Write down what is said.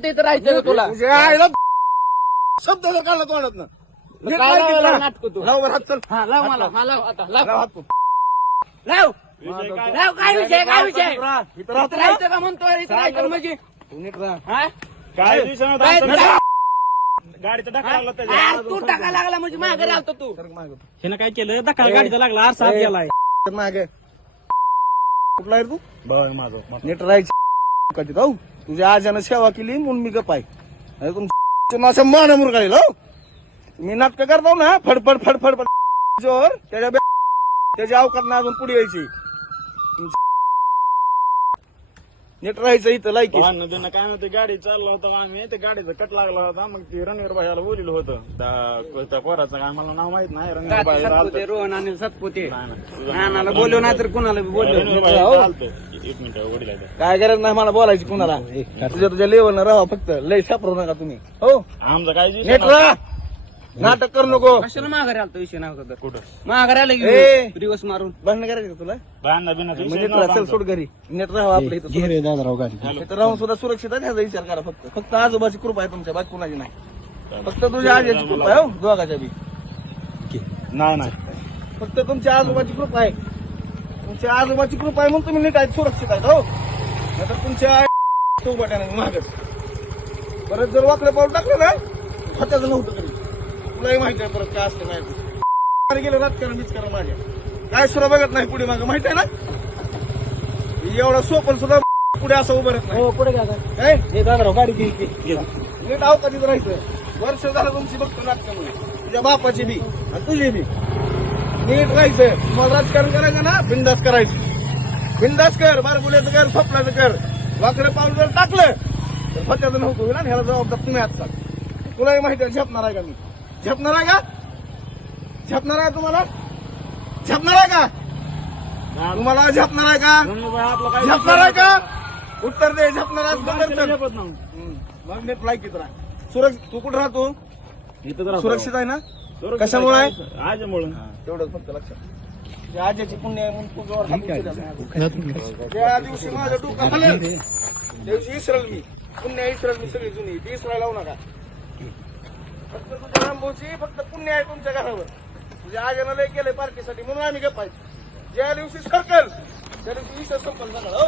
तिथं राहायचं का तुला तुझ्या आईला शब्द जर काढला तोंडात ना काय लावायला नाटक तू लाव हात चल हा लाव मला हा लाव आता लाव लाव हात तू. लाव काय? लाव काय विषय काय विषय इथं राहा, इथं राहा इथं राहायचं का म्हणतोय इथं राहायचं म्हणजे तू नीट राहा. हा काय दिवसानं काय आमचं गाडीचा धक्का लागला त्याच्या यार, तू टाका लागला म्हणजे मागे राहतो तू सरक मागं. हिनं काय केलं धक्का गाडीचा लागला आरसा आत गेलाय तर मागे कुठला आहे रे तू भाऊ माझं नीट राहायची कधी जाऊ तुझ्या आजानं सेवा केली म्हणून मी गप आहे अरे तुमच्या माझ्या मान मुरगाळील हो मी नाटक करतो ना फडफड फडफड फड जोर त्याच्या अवकात अजून पुढे यायची नीट राहायचं इथं लायकी त्यांना काय म्हणते गाडी चालला होता आम्ही ते गाडीचा कट लागला होता मग ती रणवीर भाईला बोलिलं होतं त्या पोराचं काय मला नाव माहित नाही रणवीर भाई सातपुते रोहन आणि सातपुते तुझं नानाला बोललो नाही तर कुणाला बी बोललो रणवीर भाई चालतं. एक मिनिट वडील आले. काय गरज नाही मला बोलायची कुणाला तुझ्या लेवलनं राहा फक्त लय सापरू नका तुम्ही हो आमचं काय जी नीट राहा नाटक करू नको कशाला माघारी आलतो विषय नव्हता तर कुठं माघारी आलं ए. की दिवस मारून भांडण करायचं का तुला बांधा बिना म्हणजे तुला चल सोड घरी नीट राहा आपल्या इथं इथं राहून सुद्धा सुरक्षित आहे ह्याचा विचार करा फक्त आजोबाची कृपा आहे तुमच्या बाकी कुणाची नाही फक्त तुझ्या आजीची कृपा आहे हो दोघाच्या बी नाही नाही फक्त तुमच्या आजोबाची कृपा आहे तुमच्या आजोबाची कृपा आहे म्हणून तुम्ही नीट आहेत सुरक्षित आहेत हो नाहीतर तुमच्या चौबाट्याने मागच परत जर वाकडं पाऊल टाकलं ना हत्याचं नव्हतं तरी तुलाही माहिती आहे परत काय असतं माहिती गेलं राजकारण बिचकारण माझ्या काय सुद्धा बघत नाही पुढे मागं माहिती आहे ना एवढा सोपन सुद्धा पुढे असं उभं राहत नाही हो पुढे घ्या काय हे दादा गाडी घे नीट अवकाशीत राहायचं वर्ष झालं तुमची बघतो नाटकामुळे तुझ्या बापाची बी आणि तुझी बी नीट राहायचं तुम्हाला राजकारण करायचं ना बिंदास करायचं बिंदास कर बारगुल्याचं कर स्वप्नाचं कर वाकडं पाऊल जर टाकलं तर फत्याचं नव्हतं होईल ना ह्याला जबाबदार तुम्ही आजचा तुलाही माहिती आहे झेपणार आहे का मी झेपणार आहे का झेपणार आहे तुम्हाला झेपणार आहे का तुम्हाला झेपणार आहे का रणवीर भाई आपलं काय झेपणार आहे का उत्तर दे झेपणार आहे का? गाडीला उत्तर झेपत नाही. मग नीट लायकीत राहा सुरक्षित तू कुठं राहतो इथं जरा सुरक्षित आहे ना सुरक्षित कशामुळे आहे? आजमुळं तेवढंच फक्त लक्षात त्या आजीची पुण्य आहे म्हणून तुझ्यावर हात उचलला. त्या दिवशी माझं डोकं हललं त्या दिवशी इसरल मी पुण्य इसरल मी सगळी जुनी ती इसरायला लावू नका फक्त तुझ्या रामभाऊची फक्त पुण्य आहे तुमच्या घरावर तुझ्या आजीनं लय केलंय पार्टीसाठी म्हणून आम्ही गप्प आहे ज्या दिवशी सरकल त्या दिवशी विषय संपल सगळं हो